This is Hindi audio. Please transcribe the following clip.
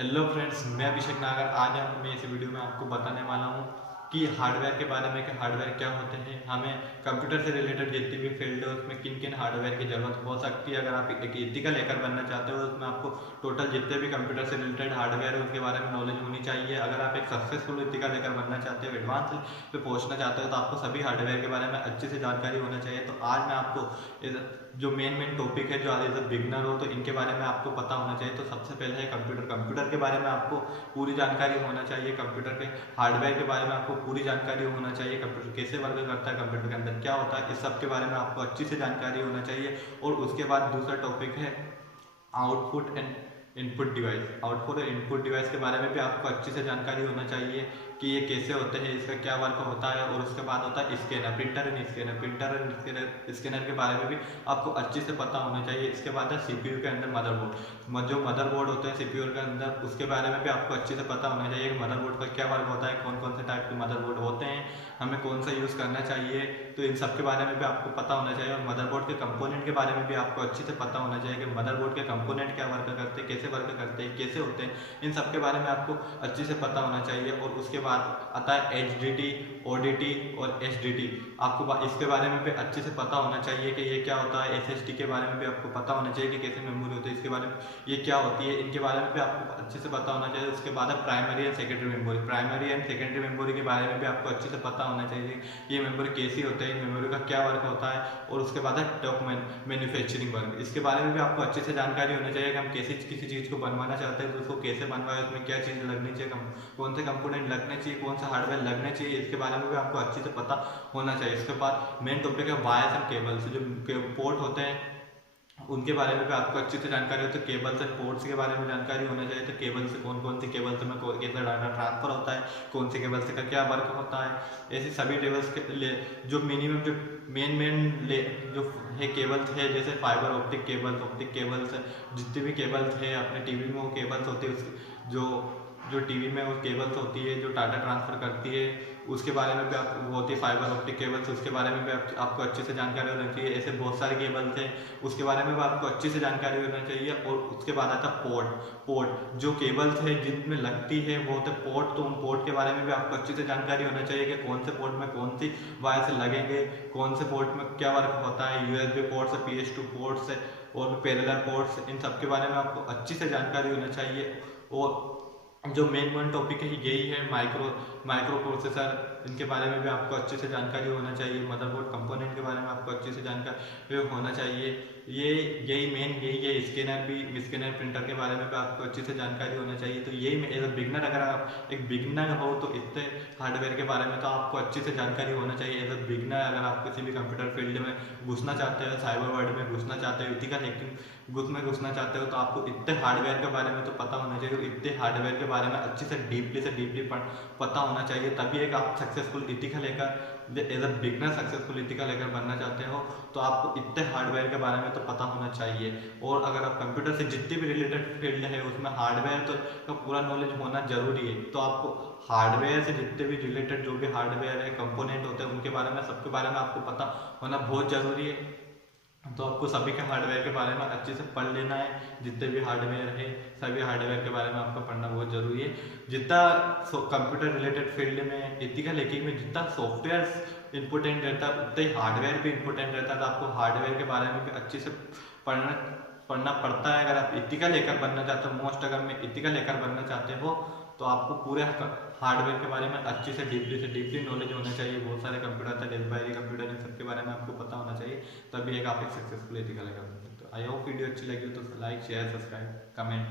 हेलो फ्रेंड्स, मैं अभिषेक नागर। आज मैं इस वीडियो में आपको बताने वाला हूँ कि हार्डवेयर के बारे में कि हार्डवेयर क्या होते हैं। हमें कंप्यूटर से रिलेटेड जितनी भी फील्ड है उसमें किन किन हार्डवेयर की ज़रूरत हो सकती है। अगर आप एक एथिकल हैकर बनना चाहते हो उसमें आपको टोटल जितने भी कंप्यूटर से रिलेटेड हार्डवेयर है उसके बारे में नॉलेज होनी चाहिए। अगर आप एक सक्सेसफुल एथिकल हैकर बनना चाहते हो, एडवांस पे पहुँचना चाहते हो, तो आपको सभी हार्डवेयर के बारे में अच्छे से जानकारी होना चाहिए। तो आज मैं आपको जो मेन टॉपिक है, जो आज एज अ बिगनर हो तो इनके बारे में आपको पता होना चाहिए। तो सबसे पहले है कंप्यूटर के बारे में आपको पूरी जानकारी होना चाहिए। कंप्यूटर के हार्डवेयर के बारे में आपको पूरी जानकारी होना चाहिए। कंप्यूटर कैसे वर्क करता है, कंप्यूटर के अंदर क्या होता है, इस सब के बारे में आपको अच्छी से जानकारी होना चाहिए। और उसके बाद दूसरा टॉपिक है output and input device. Output और इनपुट डिवाइस के बारे में भी आपको अच्छी से जानकारी होना चाहिए कि ये कैसे होते हैं, इसका क्या वर्क होता है। और उसके बाद होता है स्कैनर, प्रिंटर एंड स्कैनर के बारे में भी आपको अच्छे से पता होना चाहिए। इसके बाद है सीपीयू के अंदर मदरबोर्ड, जो मदरबोर्ड होते हैं सीपीयू के अंदर, उसके बारे में भी आपको अच्छे से पता होना चाहिए कि मदरबोर्ड का क्या वर्क होता है, कौन कौन से टाइप के मदरबोर्ड होते हैं, हमें कौन सा यूज़ करना चाहिए। तो इन सब के बारे में भी आपको पता होना चाहिए। और मदरबोर्ड के कंपोनेंट के बारे में भी आपको अच्छे से पता होना चाहिए कि मदरबोर्ड के कंपोनेंट क्या वर्क करते हैं, कैसे वर्क करते हैं, कैसे होते हैं। इन सब के बारे में आपको अच्छे से पता होना चाहिए। और उसके बाद आता है HDD, ODT और SDD। आपको इसके बारे में भी अच्छे से पता होना चाहिए कि ये क्या होता है। SSD के बारे में भी आपको पता होना चाहिए कि कैसे मेमोरी होती है, इसके बारे में ये क्या होती है, इनके बारे में भी आपको अच्छे से पता होना चाहिए। उसके बाद है प्राइमरी एंड सेकेंडरी मेमोरी के बारे में भी आपको अच्छे से पता होना चाहिए। ये मेमोरी कैसी होती है, मेमोरी का क्या वर्क होता है। और उसके बाद है टॉप मैन्युफैक्चरिंग वर्क, इसके बारे में भी आपको अच्छे से जानकारी होनी चाहिए कि हम कैसी किसी चीज़ को बनवाना चाहते हैं तो उसको कैसे बनवाए, उसमें क्या चीज़ लगनी चाहिए, कौन से कंपोनेंट लगने चाहिए, कौन सा हार्डवेयर लगने चाहिए, इसके बारे में भी आपको अच्छे से पता होना चाहिए। इसके बाद मेन टॉपिक है वायर्स एंड केबल्स, जो पोर्ट होते हैं उनके बारे में भी आपको अच्छे से जानकारी हो। तो केबल्स एंड पोर्ट्स के बारे में जानकारी होना चाहिए। तो केबल से कौन सी केबल से में कैसा डाटा ट्रांसफर होता है, कौन सी केबल से का क्या वर्क होता है। ऐसे सभी केबल्स के लिए जो मिनिमम जो मेन जो है केबल्स है, जैसे फाइबर ऑप्टिक केबल्स जितने भी केबल्स है अपने टीवी में वो केबल्स होती है, उसकी जो टीवी में वो केबल्स होती है जो डाटा ट्रांसफर करती है, उसके बारे में भी आप वो होती है फाइबर ऑप्टिक केबल्स, उसके बारे में भी आपको अच्छे से जानकारी होनी चाहिए। ऐसे बहुत सारे केबल्स हैं, उसके बारे में भी आपको अच्छे से जानकारी होना चाहिए। और उसके बाद आता है पोर्ट जो केबल्स है जिनमें लगती है वो होते हैं पोर्ट। तो उन पोर्ट के बारे में भी आपको अच्छे से जानकारी होना चाहिए कि कौन से पोर्ट में कौन सी वायर से लगेंगे, कौन से पोर्ट में क्या वर्क होता है, USB पोर्ट से PS2 पोर्ट से और पैरेलल पोर्ट्स, इन सब के बारे में आपको अच्छी से जानकारी होना चाहिए। और जो मेन टॉपिक है यही है माइक्रो प्रोसेसर, इनके बारे में भी आपको अच्छे से जानकारी होना चाहिए। मदरबोर्ड कंपोनेंट के बारे में आपको अच्छे से जानकारी होना चाहिए। यही है। स्कैनर प्रिंटर के बारे में भी आपको अच्छे से जानकारी होना चाहिए। तो यही एज अ बिगनर, अगर आप एक बिगनर हो तो इतने हार्डवेयर के बारे में तो आपको अच्छे से जानकारी होना चाहिए। एज अ बिगनर अगर आप किसी भी कंप्यूटर फील्ड में घुसना चाहते हो, साइबर वर्ल्ड में घुसना चाहते हो, एथिकल हैकिंग में घुसना चाहते हो, तो आपको इतने हार्डवेयर के बारे में तो पता होना चाहिए। और इतने हार्डवेयर के बारे में अच्छे से डीपली पता होना चाहिए। तभी एक आप successful ethical hacker, as a beginner successful ethical hacker बनना चाहते हो तो आपको इतने हार्डवेयर के बारे में तो पता होना चाहिए। और अगर आप कंप्यूटर से जितनी भी रिलेटेड फील्ड है उसमें हार्डवेयर तो का पूरा नॉलेज होना जरूरी है। तो आपको हार्डवेयर से जितने भी रिलेटेड जो भी हार्डवेयर है, कंपोनेंट होते हैं, उनके बारे में सबके बारे में आपको पता होना बहुत ज़रूरी है। तो आपको सभी के हार्डवेयर के बारे में अच्छे से पढ़ लेना है। जितने भी हार्डवेयर है सभी हार्डवेयर के बारे में आपको पढ़ना बहुत ज़रूरी है। जितना कंप्यूटर रिलेटेड फील्ड में एथिकल हैकिंग में जितना सॉफ्टवेयर इंपॉर्टेंट रहता है उतना ही हार्डवेयर भी इंपॉर्टेंट रहता है। तो आपको हार्डवेयर के बारे में भी अच्छे से पढ़ना पड़ता है। अगर आप एथिकल हैकर बनना चाहते हो, अगर मैं एथिकल हैकर बनना चाहते हो तो आपको पूरे हार्डवेयर के बारे में अच्छे से डीपली नॉलेज होना चाहिए। बहुत सारे कंप्यूटर था, डेस्कटॉप कंप्यूटर, इन सब के बारे में आपको पता होना चाहिए। तभी एक आप एक सक्सेसफुल एथिकल हैकर बन सकते हो। आई होप वीडियो अच्छी लगी हो तो लाइक, शेयर, सब्सक्राइब, कमेंट